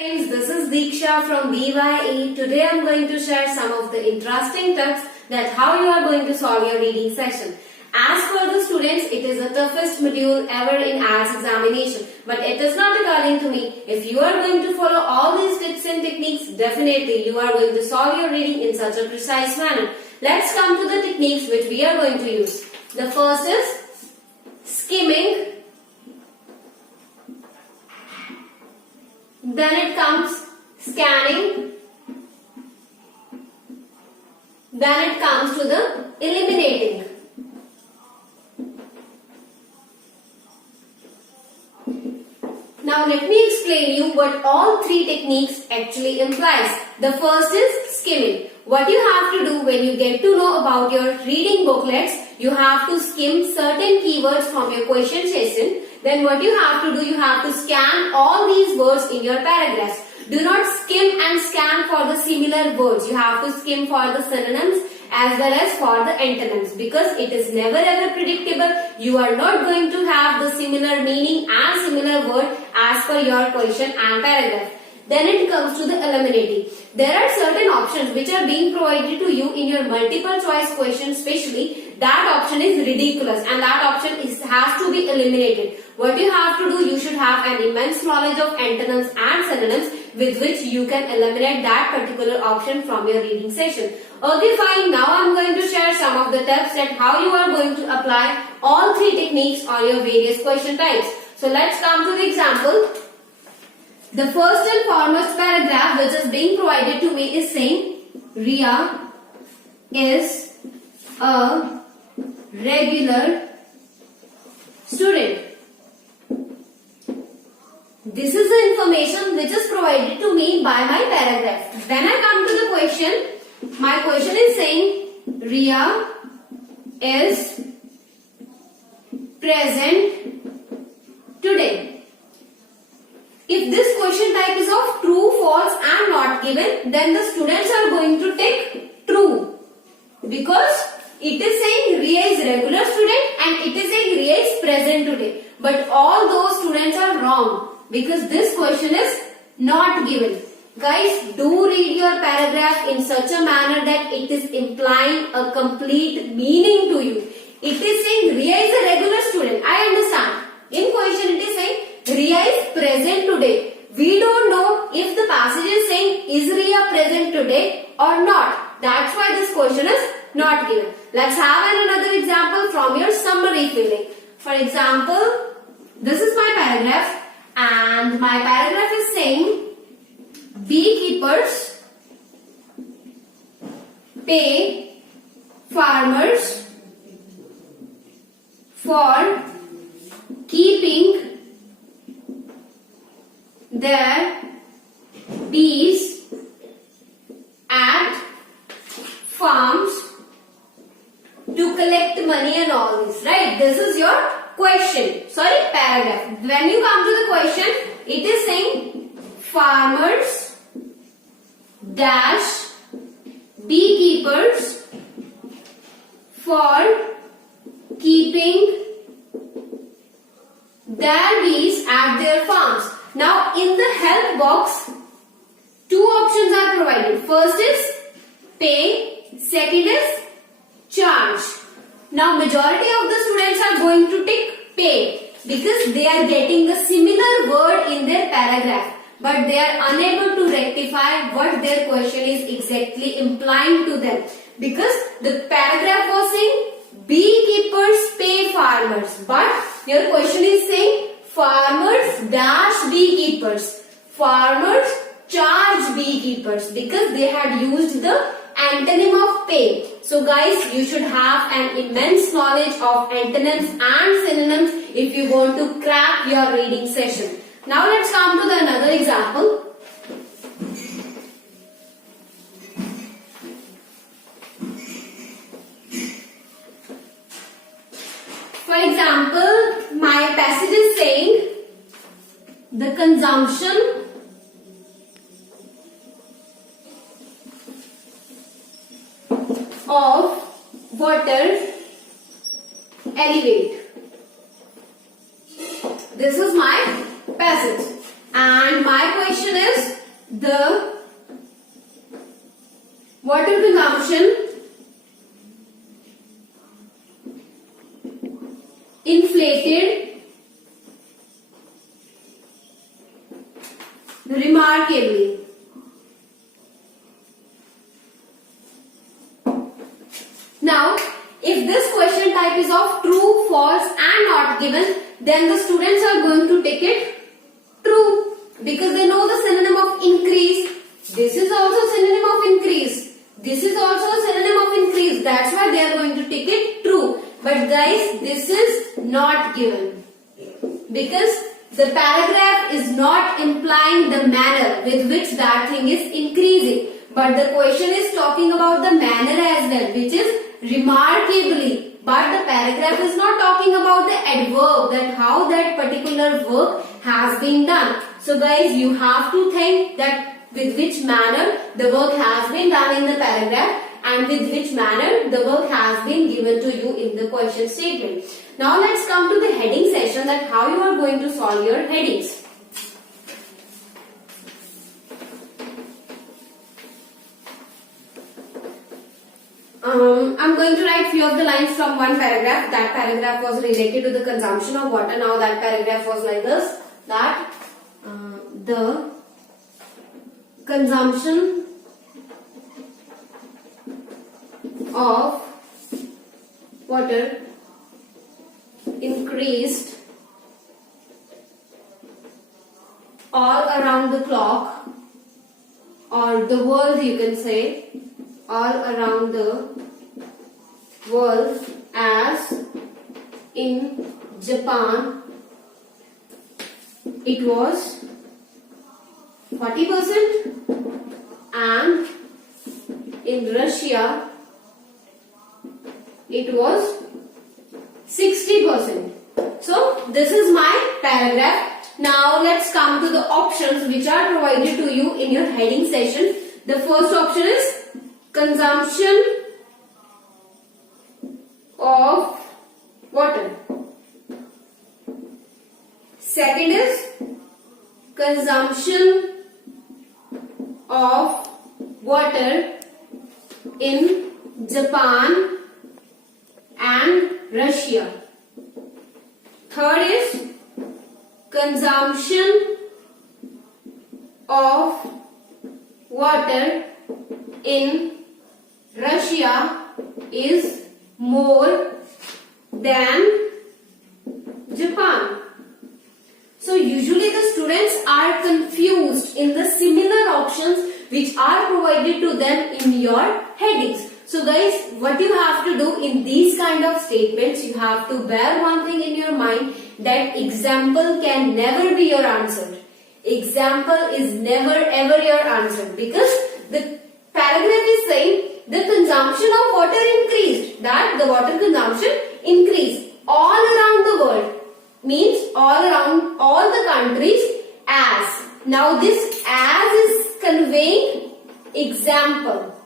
Friends, this is Diksha from BYE. Today I am going to share some of the interesting tips that how you are going to solve your reading session. As for the students, it is the toughest module ever in IELTS examination. But it is not according to me. If you are going to follow all these tips and techniques, definitely you are going to solve your reading in such a precise manner. Let's come to the techniques which we are going to use. The first is skimming. Then it comes scanning. Then it comes to the eliminating. Now let me explain you what all three techniques actually implies. The first is skimming. What you have to do when you get to know about your reading booklets, you have to skim certain keywords from your question session. Then what you have to do, you have to scan all these words in your paragraphs. Do not skim and scan for the similar words. You have to skim for the synonyms as well as for the antonyms, because it is never ever predictable. You are not going to have the similar meaning and similar word as per your question and paragraph. Then it comes to the eliminating. There are certain options which are being provided to you in your multiple choice question, especially that option is ridiculous and that option has to be eliminated. What you have to do, you should have an immense knowledge of antonyms and synonyms with which you can eliminate that particular option from your reading session. Okay, fine. Now I am going to share some of the tips that how you are going to apply all three techniques on your various question types. So let's come to the example. The first and foremost paragraph which is being provided to me is saying Ria is a regular student. This is the information which is provided to me by my paragraph. Then I come to the question. My question is saying Ria is present today. If this question type is of true, false and not given, then the students are going to take true. Because it is saying Ria is regular student and it is saying Ria is present today. But all those students are wrong because this question is not given. Guys, do read your paragraph in such a manner that it is implying a complete meaning to you. It is saying Ria is a regular student. I understand. In question it is saying Ria is present today. We don't know if the passage is saying is Ria present today or not. That's why this question is not given. Let's have another example from your summary filling. For example, this is my paragraph and my paragraph is saying beekeepers pay farmers for keeping their bees at farms to collect money and all this, right? This is your paragraph. When you come to the question, it is saying farmers dash beekeepers for keeping their bees at their farms. Now in the help box, two options are provided. First is pay, second is charge. Now majority of the students are going to tick pay because they are getting the similar word in their paragraph, but they are unable to rectify what their question is exactly implying to them, because the paragraph was saying beekeepers pay farmers, but your question is saying farmers dash beekeepers, farmers charge beekeepers, because they had used the antonym of pay. So guys, you should have an immense knowledge of antonyms and synonyms if you want to crack your reading session. Now let's come to another example. For example, my passage is saying the consumption of water elevate. This is my passage and my question is the water consumption inflated remarkably. Now, if this question type is of true, false and not given, then the students are going to take it true because they know the synonym of increase. This is also synonym of increase. This is also a synonym of increase. That's why they are going to take it true. But guys, this is not given because the paragraph is not implying the manner with which that thing is increasing. But the question is talking about the manner as well, which is remarkably. But the paragraph is not talking about the adverb, that how that particular work has been done. So guys, you have to think that with which manner the work has been done in the paragraph and with which manner the work has been given to you in the question statement. Now let's come to the heading section, that how you are going to solve your headings. I'm going to write few of the lines from one paragraph. That paragraph was related to the consumption of water. Now that paragraph was like this, that the consumption of water increased all around the clock, or the world, you can say, all around the world, as in Japan it was 40% and in Russia it was 60%. So this is my paragraph. Now let's come to the options which are provided to you in your heading session. The first option is consumption of water. Second is consumption of water in Japan and Russia. Third is consumption of water in Russia is more than Japan. So usually the students are confused in the similar options which are provided to them in your headings. So guys, what you have to do in these kind of statements, you have to bear one thing in your mind, that example can never be your answer. Example is never ever your answer, because the paragraph is saying the consumption of water increased, that the water consumption increased all around the world, means all around all the countries as. Now this as is conveying example.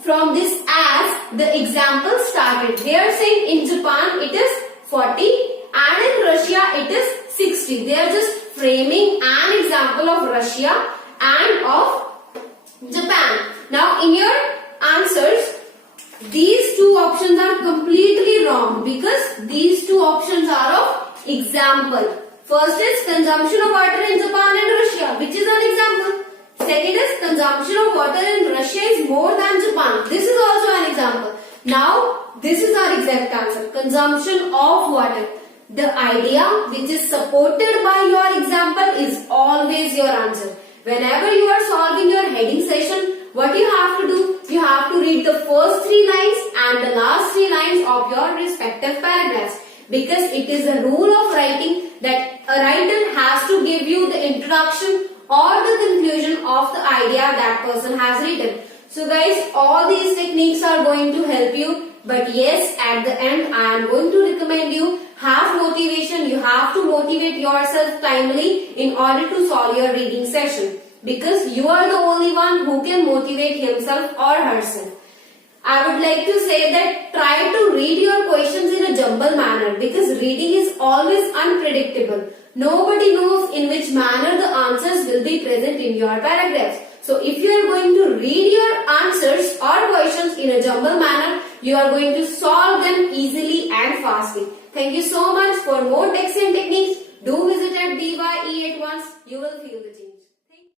From this as, the example started. They are saying in Japan it is 40 and in Russia it is 60. They are just framing an example of Russia and of Japan. Now in your answers, these two options are completely wrong, because these two options are of example. First is consumption of water in Japan and Russia, which is an example. Second is consumption of water in Russia is more than Japan. This is also an example. Now this is our exact answer. Consumption of water. The idea which is supported by your example is always your answer. Whenever you are solving your heading session, what you have to do? You have to read the first 3 lines and the last 3 lines of your respective paragraphs. Because it is a rule of writing that a writer has to give you the introduction or the conclusion of the idea that person has written. So guys, all these techniques are going to help you. But yes, at the end, I am going to recommend you have motivation. You have to motivate yourself timely in order to solve your reading session. Because you are the only one who can motivate himself or herself. I would like to say that try to read your questions in a jumble manner, because reading is always unpredictable. Nobody knows in which manner the answers will be present in your paragraphs. So if you are going to read your answers or questions in a jumble manner, you are going to solve them easily and fastly. Thank you so much. For more tips and techniques, do visit at BYE at once. You will feel the change.